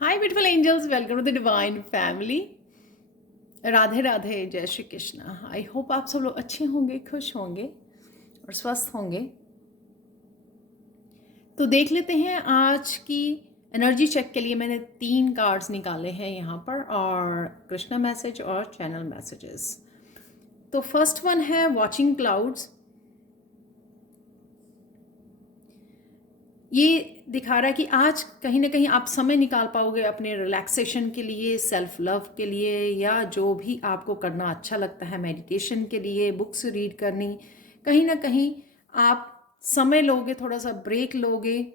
Hi, beautiful angels. Welcome to the Divine Family. Radhe Radhe, जय Shri Krishna. I hope आप सब लोग अच्छे होंगे, खुश होंगे और स्वस्थ होंगे। तो देख लेते हैं आज की एनर्जी चेक के लिए मैंने 3 कार्ड्स निकाले हैं यहाँ पर, और कृष्णा मैसेज और चैनल मैसेजेस। तो फर्स्ट वन है वॉचिंग क्लाउड्स। ये दिखा रहा है कि आज कहीं ना कहीं आप समय निकाल पाओगे अपने रिलैक्सेशन के लिए, सेल्फ लव के लिए, या जो भी आपको करना अच्छा लगता है, मेडिटेशन के लिए, बुक्स रीड करनी। कहीं ना कहीं आप समय लोगे, थोड़ा सा ब्रेक लोगे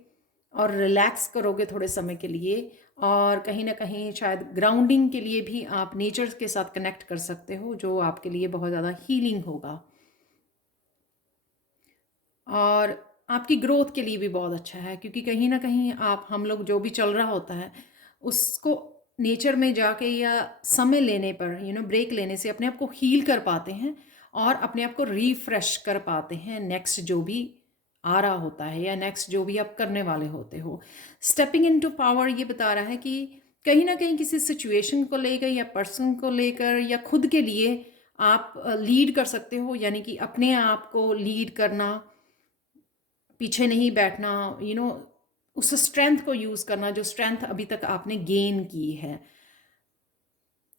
और रिलैक्स करोगे थोड़े समय के लिए। और कहीं ना कहीं शायद ग्राउंडिंग के लिए भी आप नेचर के साथ कनेक्ट कर सकते हो, जो आपके लिए बहुत ज़्यादा हीलिंग होगा और आपकी ग्रोथ के लिए भी बहुत अच्छा है। क्योंकि कहीं ना कहीं हम लोग जो भी चल रहा होता है उसको नेचर में जाके या समय लेने पर, ब्रेक लेने से अपने आप को हील कर पाते हैं और अपने आप को रिफ्रेश कर पाते हैं नेक्स्ट जो भी आ रहा होता है या नेक्स्ट जो भी आप करने वाले होते हो। स्टेपिंग इनटू पावर ये बता रहा है कि कहीं ना कहीं किसी सिचुएशन को लेकर या पर्सन को लेकर या खुद के लिए आप लीड कर सकते हो, यानी कि अपने आप को लीड करना, पीछे नहीं बैठना, उस स्ट्रेंथ को यूज़ करना जो स्ट्रेंथ अभी तक आपने गेन की है।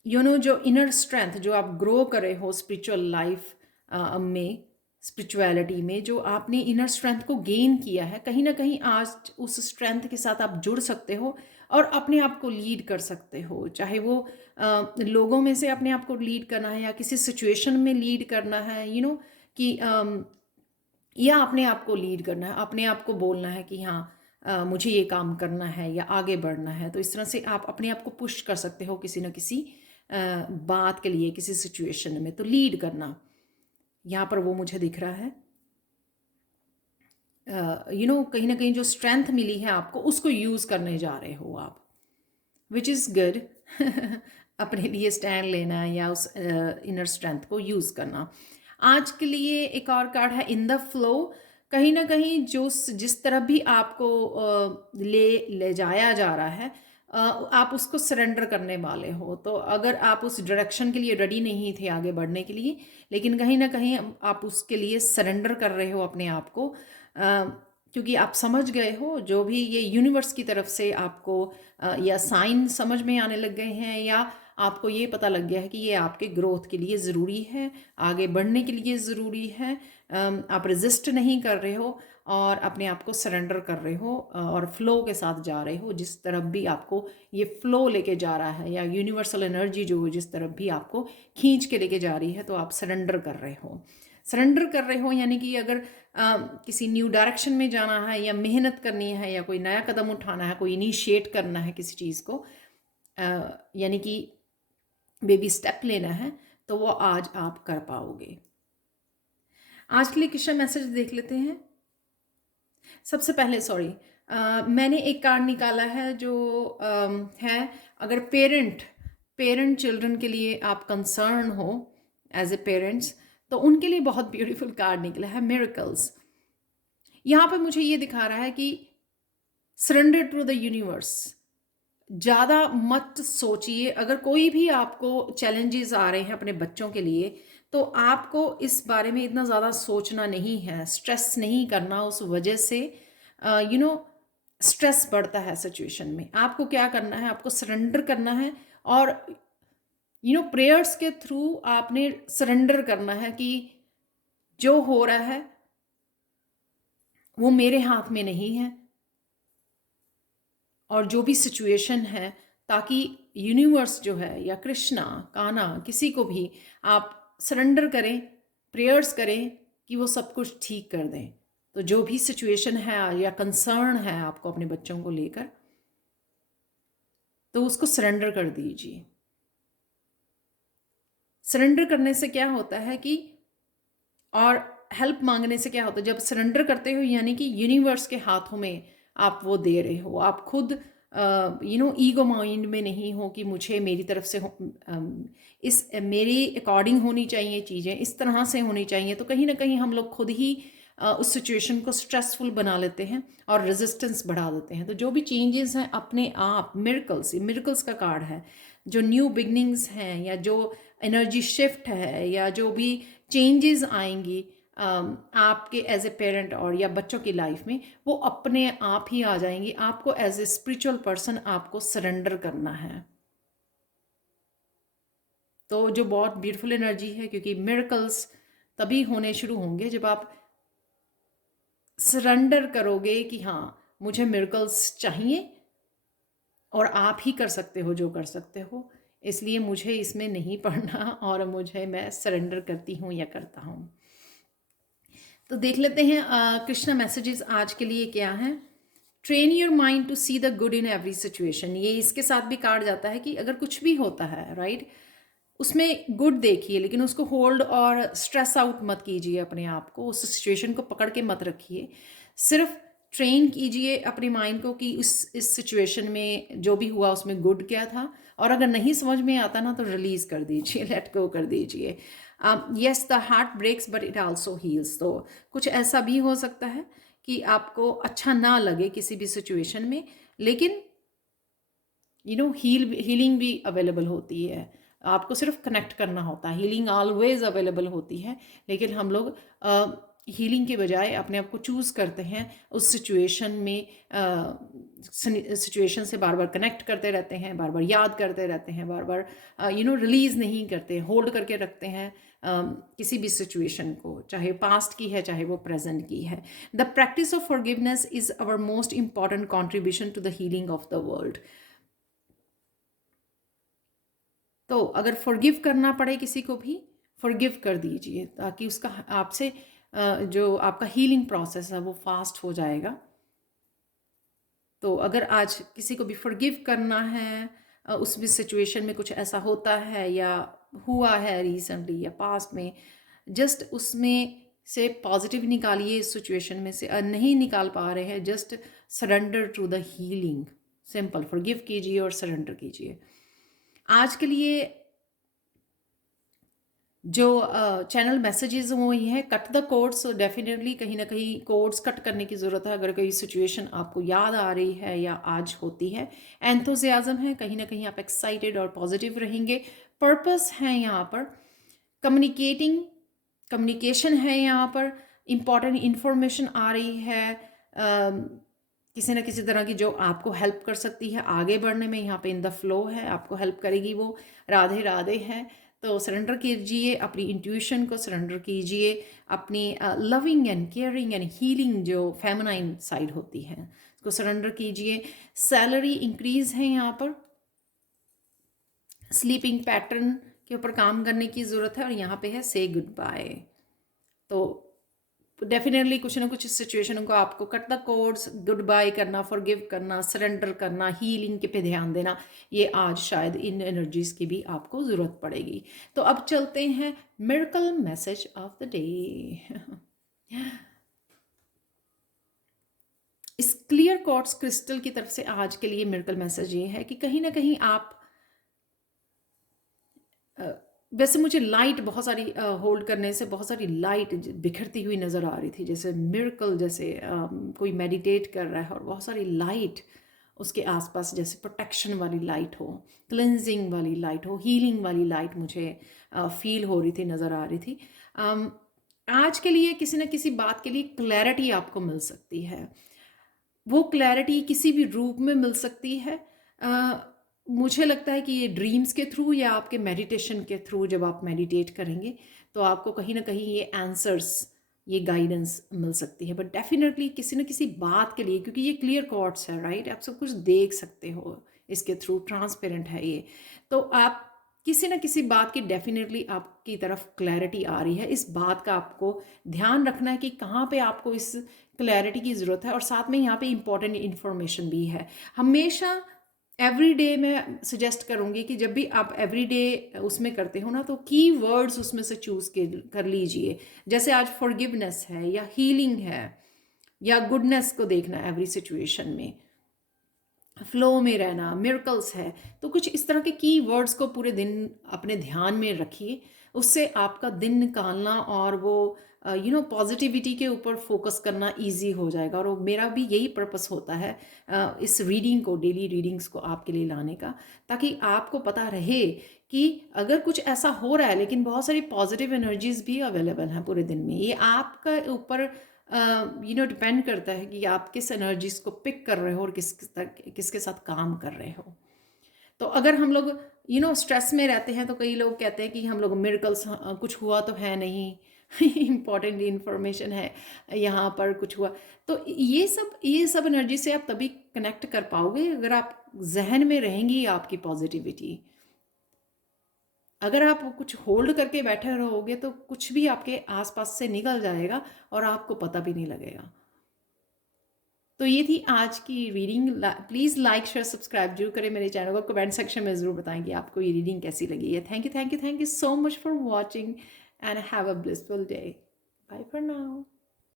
जो इनर स्ट्रेंथ जो आप ग्रो कर रहे हो स्पिरिचुअल लाइफ में, स्पिरिचुअलिटी में जो आपने इनर स्ट्रेंथ को गेन किया है, कहीं ना कहीं आज उस स्ट्रेंथ के साथ आप जुड़ सकते हो और अपने आप को लीड कर सकते हो। चाहे वो लोगों में से अपने आप को लीड करना है या किसी सिचुएशन में लीड करना है, कि या अपने आप को लीड करना है, अपने आप को बोलना है कि हाँ मुझे ये काम करना है या आगे बढ़ना है। तो इस तरह से आप अपने आप को पुश कर सकते हो किसी न किसी बात के लिए, किसी सिचुएशन में। तो लीड करना यहाँ पर वो मुझे दिख रहा है। कहीं ना कहीं जो स्ट्रेंथ मिली है आपको उसको यूज़ करने जा रहे हो आप, विच इज़ गुड। अपने लिए स्टैंड लेना या उस इनर स्ट्रेंथ को यूज़ करना। आज के लिए एक और कार्ड है इन द फ्लो। कहीं ना कहीं जो जिस तरफ भी आपको ले जाया जा रहा है, आप उसको सरेंडर करने वाले हो। तो अगर आप उस डायरेक्शन के लिए रेडी नहीं थे आगे बढ़ने के लिए, लेकिन कहीं ना कहीं आप उसके लिए सरेंडर कर रहे हो अपने आप को, क्योंकि आप समझ गए हो जो भी ये यूनिवर्स की तरफ से आपको या साइन समझ में आने लग गए हैं, या आपको ये पता लग गया है कि ये आपके ग्रोथ के लिए ज़रूरी है, आगे बढ़ने के लिए ज़रूरी है। आप रेजिस्ट नहीं कर रहे हो और अपने आप को सरेंडर कर रहे हो और फ्लो के साथ जा रहे हो। जिस तरफ भी आपको ये फ्लो लेके जा रहा है या यूनिवर्सल एनर्जी जो जिस तरफ भी आपको खींच के लेके जा रही है, तो आप सरेंडर कर रहे हो। सरेंडर कर रहे हो यानी कि अगर किसी न्यू डायरेक्शन में जाना है या मेहनत करनी है या कोई नया कदम उठाना है, कोई इनिशिएट करना है किसी चीज़ को, यानी कि बेबी स्टेप लेना है, तो वो आज आप कर पाओगे। आज के लिए कृष्ण मैसेज देख लेते हैं। सबसे पहले मैंने एक कार्ड निकाला है जो है, अगर पेरेंट चिल्ड्रन के लिए आप कंसर्न हो एज ए पेरेंट्स, तो उनके लिए बहुत ब्यूटीफुल कार्ड निकला है, मिरेकल्स। यहाँ पे मुझे ये दिखा रहा है कि सरेंडर टू द यूनिवर्स। ज़्यादा मत सोचिए। अगर कोई भी आपको चैलेंजेस आ रहे हैं अपने बच्चों के लिए, तो आपको इस बारे में इतना ज़्यादा सोचना नहीं है, स्ट्रेस नहीं करना उस वजह से। यू नो स्ट्रेस बढ़ता है सिचुएशन में। आपको क्या करना है, आपको सरेंडर करना है और प्रेयर्स के थ्रू आपने सरेंडर करना है कि जो हो रहा है वो मेरे हाथ में नहीं है, और जो भी सिचुएशन है, ताकि यूनिवर्स जो है या कृष्णा कान्हा किसी को भी आप सरेंडर करें, प्रेयर्स करें कि वो सब कुछ ठीक कर दें। तो जो भी सिचुएशन है या कंसर्न है आपको अपने बच्चों को लेकर, तो उसको सरेंडर कर दीजिए। सरेंडर करने से क्या होता है कि, और हेल्प मांगने से क्या होता है, जब सरेंडर करते हो यानी कि यूनिवर्स के हाथों में आप वो दे रहे हो। आप खुद ईगो माइंड में नहीं हो कि मुझे मेरी तरफ से इस मेरी अकॉर्डिंग होनी चाहिए चीज़ें, इस तरह से होनी चाहिए। तो कहीं ना कहीं हम लोग खुद ही उस सिचुएशन को स्ट्रेसफुल बना लेते हैं और रेजिस्टेंस बढ़ा देते हैं। तो जो भी चेंजेस हैं अपने आप मिरेकल्स का कार्ड है, जो न्यू बिगनिंग्स हैं या जो एनर्जी शिफ्ट है या जो भी चेंजेस आएंगी आपके एज ए पेरेंट और या बच्चों की लाइफ में, वो अपने आप ही आ जाएंगी। आपको एज ए स्पिरिचुअल पर्सन आपको सरेंडर करना है। तो जो बहुत ब्यूटीफुल एनर्जी है, क्योंकि मिरेकल्स तभी होने शुरू होंगे जब आप सरेंडर करोगे कि हाँ मुझे मिरेकल्स चाहिए और आप ही कर सकते हो जो कर सकते हो, इसलिए मुझे इसमें नहीं पढ़ना और मैं सरेंडर करती हूँ या करता हूँ। तो देख लेते हैं कृष्णा मैसेजेस आज के लिए क्या है। Train your mind to see the good in every situation. ये इसके साथ भी कार्ड जाता है कि अगर कुछ भी होता है राइट, उसमें गुड देखिए, लेकिन उसको होल्ड और स्ट्रेस आउट मत कीजिए अपने आप को, उस सिचुएशन को पकड़ के मत रखिए। सिर्फ ट्रेन कीजिए अपने माइंड को कि इस सिचुएशन में जो भी हुआ उसमें गुड क्या था, और अगर नहीं समझ में आता ना तो रिलीज कर दीजिए, लेट गो कर दीजिए। Yes the heart breaks but it also heals. तो कुछ ऐसा भी हो सकता है कि आपको अच्छा ना लगे किसी भी सिचुएशन में, लेकिन हीलिंग भी अवेलेबल होती है। आपको सिर्फ कनेक्ट करना होता है, हीलिंग ऑलवेज अवेलेबल होती है, लेकिन हम लोग हीलिंग के बजाय अपने आप को चूज़ करते हैं उस सिचुएशन में, सिचुएशन से बार बार कनेक्ट करते रहते हैं, बार बार याद करते रहते हैं, बार बार रिलीज़ नहीं करते, होल्ड करके रखते हैं किसी भी सिचुएशन को, चाहे पास्ट की है चाहे वो प्रेजेंट की है। The practice of forgiveness is our most important contribution to the healing of the world. तो अगर फॉरगिव करना पड़े किसी को भी, फॉरगिव कर दीजिए, ताकि उसका आपसे जो आपका हीलिंग प्रोसेस है वो फास्ट हो जाएगा। तो अगर आज किसी को भी फॉरगिव करना है, उस भी सिचुएशन में कुछ ऐसा होता है या हुआ है रिसेंटली या पास्ट में, जस्ट उसमें से पॉजिटिव निकालिए। इस सिचुएशन में से नहीं निकाल पा रहे हैं, just surrender to the healing, simple forgive कीजिए और सरेंडर कीजिए। आज के लिए जो चैनल मैसेजेस वो ये हैं, कट द कोड्स। डेफिनेटली कहीं ना कहीं कोड्स कट करने की ज़रूरत है अगर कोई सिचुएशन आपको याद आ रही है या आज होती है। एंथुसियाज्म है, कहीं ना कहीं आप एक्साइटेड और पॉजिटिव रहेंगे। पर्पस है यहाँ पर, कम्युनिकेशन है यहाँ पर, इम्पॉर्टेंट इंफॉर्मेशन आ रही है किसी न किसी तरह की, जो आपको हेल्प कर सकती है आगे बढ़ने में। यहाँ पे इन द फ्लो है, आपको हेल्प करेगी वो। राधे राधे है। तो सरेंडर कीजिए अपनी इंट्यूशन को, सरेंडर कीजिए अपनी loving and caring and healing जो फेमिनाइन साइड होती है, उसको सरेंडर कीजिए। सैलरी इंक्रीज है यहाँ पर, स्लीपिंग पैटर्न के ऊपर काम करने की ज़रूरत है, और यहाँ पे है से गुड बाय। तो डेफिनेटली कुछ ना कुछ सिचुएशन को आपको cut the cords, goodbye करना, फॉरगिव करना, सरेंडर करना, हीलिंग के पे ध्यान देना, ये आज शायद इन एनर्जीज की भी आपको ज़रूरत पड़ेगी। तो अब चलते हैं miracle message of the day. इस क्लियर क्वार्ट्ज क्रिस्टल की तरफ से आज के लिए मिरेकल मैसेज ये है कि कहीं ना कहीं आप वैसे मुझे लाइट बहुत सारी होल्ड करने से बहुत सारी लाइट बिखरती हुई नज़र आ रही थी, जैसे मिरेकल, जैसे कोई मेडिटेट कर रहा है और बहुत सारी लाइट उसके आसपास, जैसे प्रोटेक्शन वाली लाइट हो, क्लेंजिंग वाली लाइट हो, हीलिंग वाली लाइट मुझे फील हो रही थी, नज़र आ रही थी। आज के लिए किसी न किसी बात के लिए क्लैरिटी आपको मिल सकती है। वो क्लैरिटी किसी भी रूप में मिल सकती है। मुझे लगता है कि ये ड्रीम्स के थ्रू या आपके मेडिटेशन के थ्रू, जब आप मेडिटेट करेंगे तो आपको कहीं ना कहीं ये आंसर्स, ये गाइडेंस मिल सकती है। बट डेफिनेटली किसी न किसी बात के लिए, क्योंकि ये क्लियर कॉर्ड्स है राइट, आप सब कुछ देख सकते हो इसके थ्रू, ट्रांसपेरेंट है ये, तो आप किसी न किसी बात की डेफिनेटली आपकी तरफ क्लैरिटी आ रही है। इस बात का आपको ध्यान रखना है कि कहाँ पे आपको इस क्लैरिटी की ज़रूरत है, और साथ में यहाँ पे इंपॉर्टेंट इन्फॉर्मेशन भी है। हमेशा एवरी डे मैं सजेस्ट करूँगी कि जब भी आप एवरी डे उसमें करते हो ना, तो की वर्ड्स उसमें से चूज़ कर लीजिए। जैसे आज फॉरगिवनेस है या हीलिंग है या गुडनेस को देखना एवरी सिचुएशन में, फ्लो में रहना, मिरेकल्स है, तो कुछ इस तरह के की वर्ड्स को पूरे दिन अपने ध्यान में रखिए। उससे आपका दिन निकालना और वो पॉजिटिविटी के ऊपर फोकस करना इजी हो जाएगा। और मेरा भी यही पर्पस होता है इस रीडिंग को, डेली रीडिंग्स को आपके लिए लाने का, ताकि आपको पता रहे कि अगर कुछ ऐसा हो रहा है, लेकिन बहुत सारी पॉजिटिव एनर्जीज भी अवेलेबल हैं पूरे दिन में। ये आपका ऊपर डिपेंड करता है कि आप किस एनर्जीज को पिक कर रहे हो और किसके साथ काम कर रहे हो। तो अगर हम लोग स्ट्रेस में रहते हैं, तो कई लोग कहते हैं कि हम लोग मिरेकल्स, कुछ हुआ तो है नहीं, इम्पॉर्टेंट इंफॉर्मेशन है यहाँ पर कुछ हुआ। तो ये सब एनर्जी से आप तभी कनेक्ट कर पाओगे अगर आप जहन में रहेंगी आपकी पॉजिटिविटी। अगर आप कुछ होल्ड करके बैठे रहोगे तो कुछ भी आपके आसपास से निकल जाएगा और आपको पता भी नहीं लगेगा। तो ये थी आज की reading. Please like share subscribe जरूर करें मेरे चैनल को। कमेंट सेक्शन में ज़रूर बताएं कि आपको ये रीडिंग कैसी लगी है। Thank you so much for watching and have a blissful day. Bye for now.